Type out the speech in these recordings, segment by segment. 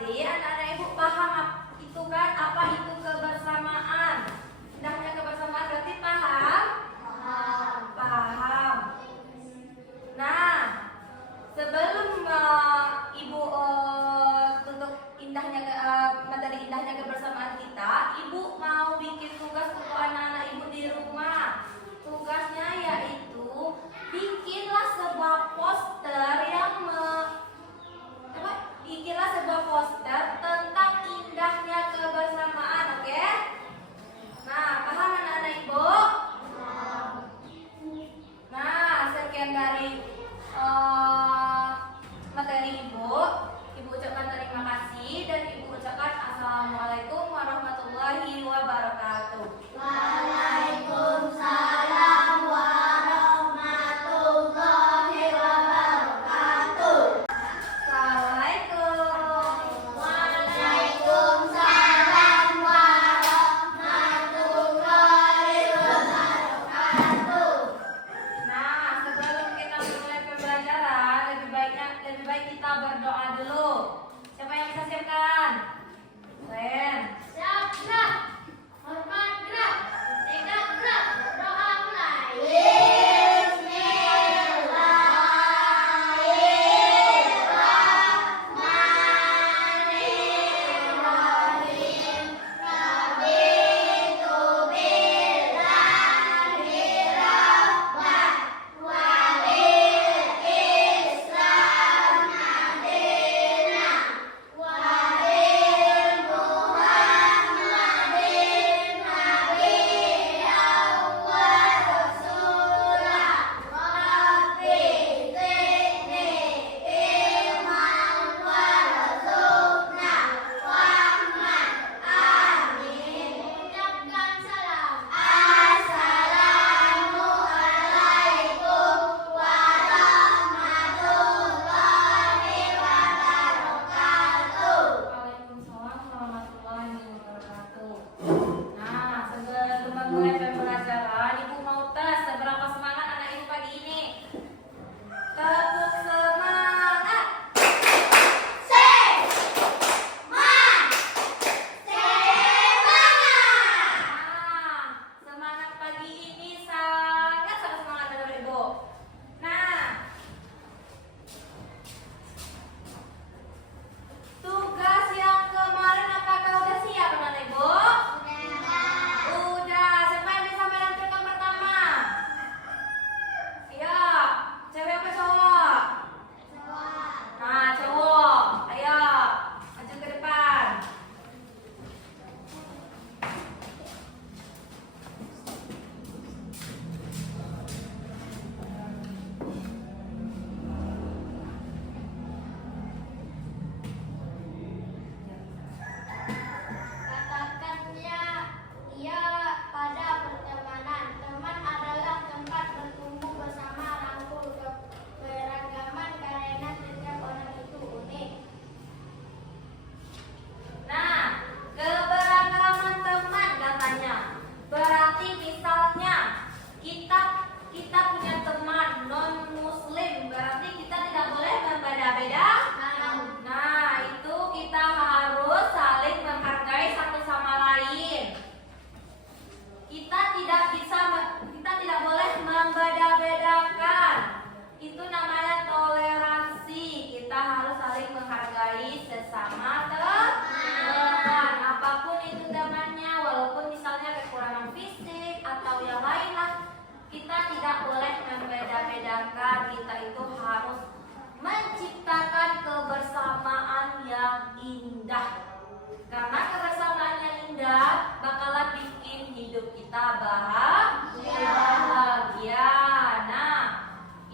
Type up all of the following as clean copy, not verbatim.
berarti anak-anak ibu paham itu kan apa itu kebersamaan. Indahnya kebersamaan berarti paham? Paham. Nah, sebelum ibu tutup materi indahnya kebersamaan kita, ibu mau bikin tugas untuk anak-anak ibu di rumah. Tugasnya yaitu bikinlah sebuah poster tentang indahnya kebersamaan, oke? Nah, paham anak-anak ibu? Nah, sekian dari materi ibu. Ibu ucapkan terima kasih dan ibu ucapkan assalamualaikum warahmatullahi wabarakatuh. Waalaikumsalam warahmatullahi wabarakatuh. Assalamualaikum. Waalaikumsalam warahmatullahi wabarakatuh. Nah, sebelum kita mulai pembelajaran, lebih baik kita berdoa dulu. Siapa yang bisa siapkan? Ren. Siap, gerak. Hormat, gerak. Tegak, gerak. Doa mulai. Bismillahirrahmanirrahim. Raditu billahi rabban wa bil Islam madinah wa bil Muhammadin nabiyyan wa rasulah. Rabbi zidni ilman warzuqna fahman. Amin. Ucapkan salam. Assalamualaikum warahmatullahi wabarakatuh. Waalaikumsalam warahmatullahi wabarakatuh. Nah, sebelum memulai pembelajaran, ibu mau tes seberapa semangat anak ibu pagi ini. Tepuk semangat. Nah, semangat pagi ini sangat semangat menurut ibu. Nah, tugas yang kemarin apakah udah siap anak ibu? Udah. Siapa yang bisa menampilkan pertama? Ayo, cewek apa cowok? Nah, cowok. Ayo, maju ke depan. Katakannya ia pada pertemanan. Teman adalah tempat bertumbuh bersama, rangkul keberagaman karena setiap orang itu unik. Nah, keberagaman teman katanya. Berarti misalnya kita punya teman non muslim, berarti kita tidak boleh berbeda-bedakan. Nah, itu kita harus saling menghargai satu sama lain. Kita tidak boleh membeda-bedakan. Itu namanya toleransi. Kita harus saling menghargai sesama teman. Apapun itu temannya, walaupun misalnya kekurangan fisik atau yang lain lah, kita tidak boleh membeda-bedakan. Kita itu harus menciptakan kebersamaan yang indah. Karena kebersamaan yang indah bakalan bikin hidup kita bahagia. Nah,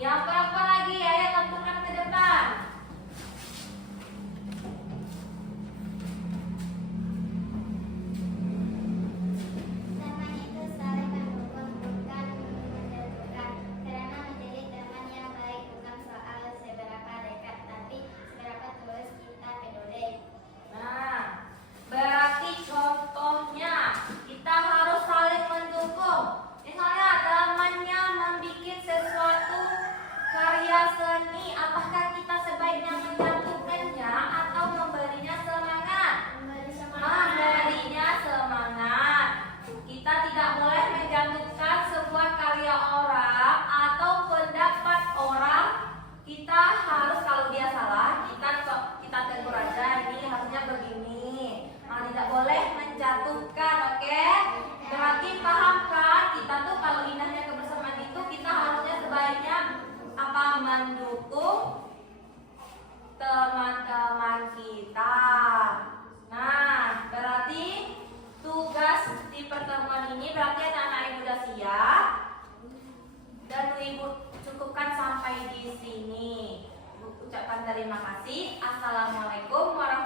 yang apa lagi? Ayo tentukan ke depan. Teman itu saling mendukung, bukan menjatuhkan. Karena menjadi teman yang baik bukan soal seberapa dekat, tapi seberapa tulus kita peduli. Nah, berarti contohnya kita harus saling mendukung. berarti anak-anak ibu udah siap. Dan ibu cukupkan sampai di sini. Ibu ucapkan terima kasih. Assalamualaikum warahmatullahi wabarakatuh.